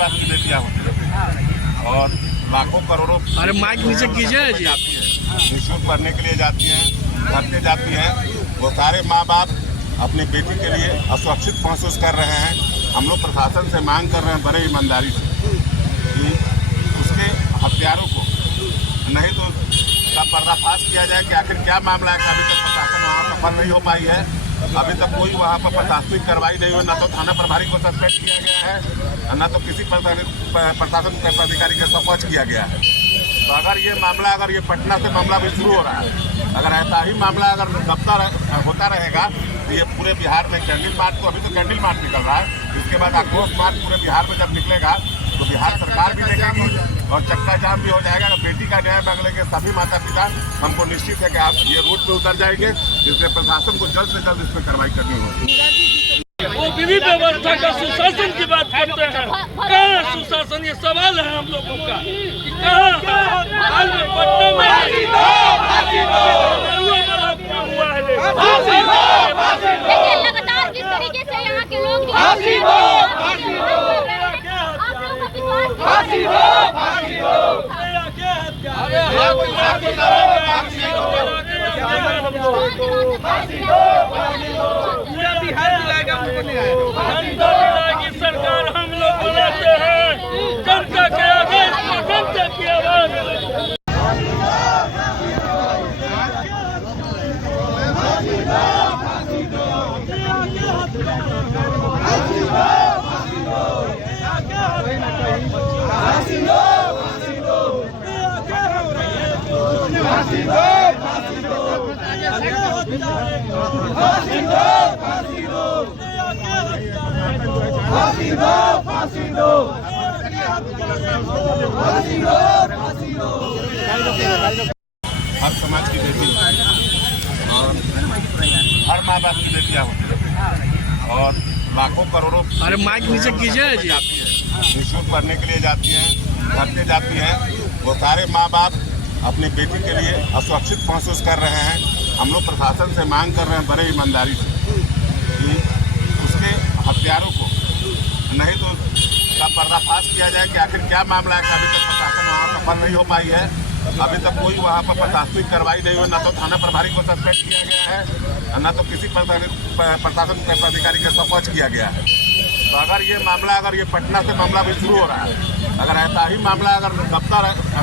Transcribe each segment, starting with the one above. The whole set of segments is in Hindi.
बाप की बेटियां होती हैं और लाखों करोड़ों अरे माइक नीचे कीजिए जी। जाती है, निःशुल्क पढ़ने के लिए जाती हैं, घर पे जाती हैं। वो सारे माँ बाप अपनी बेटी के लिए असुरक्षित महसूस कर रहे हैं। हम लोग प्रशासन से मांग कर रहे हैं बड़े ईमानदारी से कि उसके हत्यारों को नहीं तो का पर्दाफाश किया जाए कि आखिर क्या मामला है। अभी तक प्रशासन वहाँ सफल नहीं हो पाई है। अभी तक कोई वहाँ पर प्रशासनिक कार्रवाई नहीं हुई। न तो थाना प्रभारी को सस्पेंड किया गया है, न तो किसी प्रशासन के अधिकारी का सस्पेंड किया गया है। तो अगर ये मामला ये पटना से मामला भी शुरू हो रहा है, अगर ऐसा ही मामला होता रहेगा तो ये पूरे बिहार में कैंडल मार्च, तो अभी तो कैंडल मार्च निकल रहा है, इसके बाद आक्रोश मार्च पूरे बिहार में जब निकलेगा तो बिहार सरकार भी देखेगी और चक्का जाम भी हो जाएगा। बेटी का न्याय मांगने के सभी माता पिता हमको निश्चित है कि आप ये रूट पे उतर जाएंगे, जिससे प्रशासन को जल्द से जल्द इस पर कार्रवाई करनी होगी। वो विधि व्यवस्था का सुशासन की बात करते हैं। कहाँ सुशासन, ये सवाल है हम लोगों का कि कहाँ हाल में पटना में हुआ है। लेकिन लगातार किस तरीके से यहाँ के लोग सरकार हम लोग बुलाते हैं जनता के आदेश पर, जनता की आवाज। हर समाज की बेटी और हर माँ बाप की बेटियां होती हैं और लाखों करोड़ों अरे माइक नीचे कीजिए जी। जाती है, निःशुल्क पढ़ने के लिए जाती हैं, घर पे जाती हैं। वो सारे माँ बाप अपनी बेटी के लिए असुरक्षित महसूस कर रहे हैं। हम लोग प्रशासन से मांग कर रहे हैं बड़े ईमानदारी से कि उसके हत्यारों को नहीं तो का पर्दाफाश किया जाए कि आखिर क्या मामला है। अभी तक प्रशासन वहाँ सफल नहीं हो पाई है। अभी तक कोई वहाँ पर प्रशासनिक कार्रवाई नहीं हुई। न तो थाना प्रभारी को सस्पेंड किया गया है, न तो किसी प्रशासन के अधिकारी का सस्पेंड किया गया है। तो अगर ये मामला ये पटना से मामला भी शुरू हो रहा है, अगर ऐसा ही मामला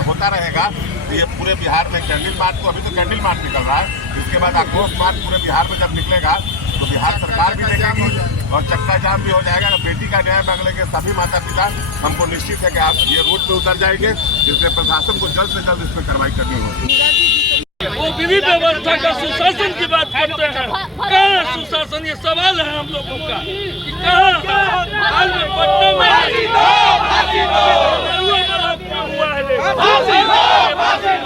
होता रहेगा तो ये पूरे बिहार में कैंडल मार्च, तो अभी तो कैंडल मार्च निकल रहा है, इसके बाद आक्रोश मार्च पूरे बिहार में जब निकलेगा तो बिहार सरकार भी देखेगी और चक्का जाम भी हो जाएगा। बेटी का न्याय मांगने के सभी माता पिता हमको निश्चित है कि आप ये रूट पे उतर जाएंगे, जिससे प्रशासन को जल्द से जल्द इस पर कार्रवाई करनी होगी। वो विधि व्यवस्था का सुशासन की बात करते हैं। कहाँ सुशासन, ये सवाल है हम लोगों का कि कहाँ हाल में पटना में हुआ है।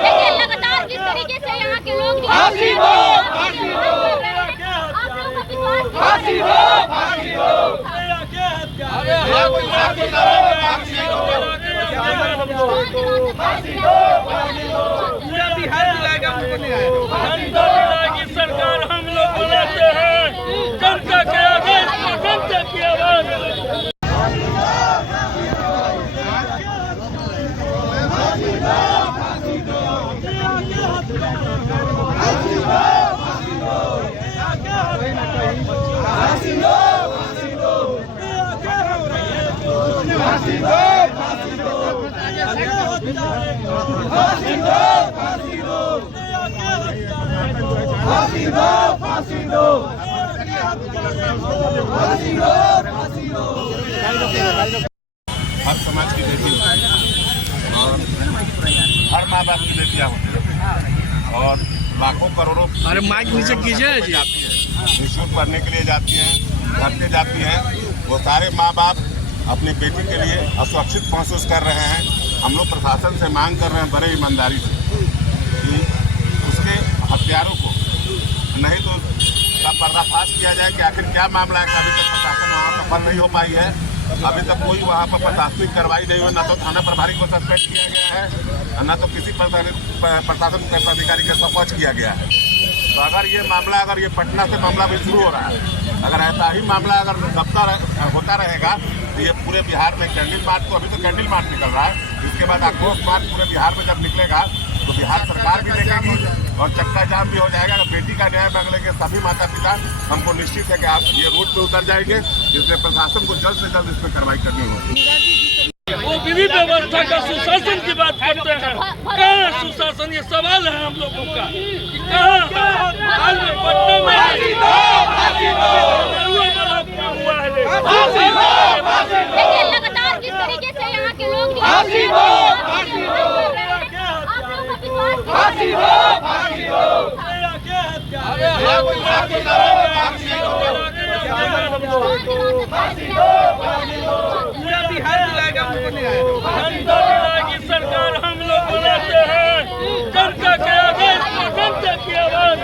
लेकिन लगातार किस तरीके से यहाँ के लोग सरकार हम लोग बुलाते हैं जनता के आदेश पर, जनता की आवाज। हर समाज की बेटी और हर माँ बाप की बेटियां होती हैं और लाखों करोड़ों अरे माइक नीचे कीजिए जी। जाती है, निःशुल्क पढ़ने के लिए जाती हैं, घर पे जाती हैं। वो सारे माँ बाप अपनी बेटी के लिए असुरक्षित महसूस कर रहे हैं। हम लोग प्रशासन से मांग कर रहे हैं बड़े ईमानदारी से कि उसके हत्यारों को नहीं तो का पर्दाफाश किया जाए कि आखिर क्या मामला है। अभी तक प्रशासन वहाँ सफल नहीं हो पाई है। अभी तक कोई वहाँ पर प्रशासनिक कार्रवाई नहीं हुई। न तो थाना प्रभारी को सस्पेंड किया गया है, न तो किसी प्रशासन के अधिकारी का सस्पेंड किया गया है। तो अगर ये मामला अगर ये पटना से मामला भी शुरू हो रहा है, अगर ऐसा ही मामला अगर होता रहेगा तो ये पूरे बिहार में कैंडल मार्च, तो अभी तो कैंडल मार्च निकल रहा है, इसके बाद आक्रोश मार्च पूरे बिहार में जब निकलेगा तो बिहार सरकार भी देखेगी और चक्का जाम भी हो जाएगा। बेटी का न्याय मांगने के सभी माता पिता हमको निश्चित है कि आप ये रूट पे उतर जाएंगे, इसलिए प्रशासन को जल्द से जल्द इस पर कार्रवाई करनी होगी। वो विधि व्यवस्था का सुशासन की बात करते हैं, कहाँ सुशासन? ये सवाल है हम लोगों का कि कहाँ हाल में पटना में हुआ है। देखिए लगातार किस तरीके से यहाँ के लोग आप लोगों का की सरकार हम लोग बुलाते हैं, जनता के आदेश पर जनता की आवाज।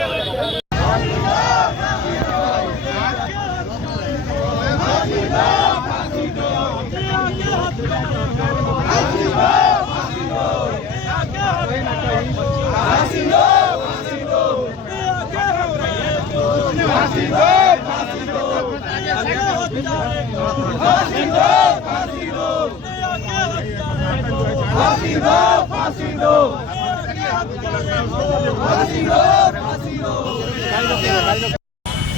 फांसी दो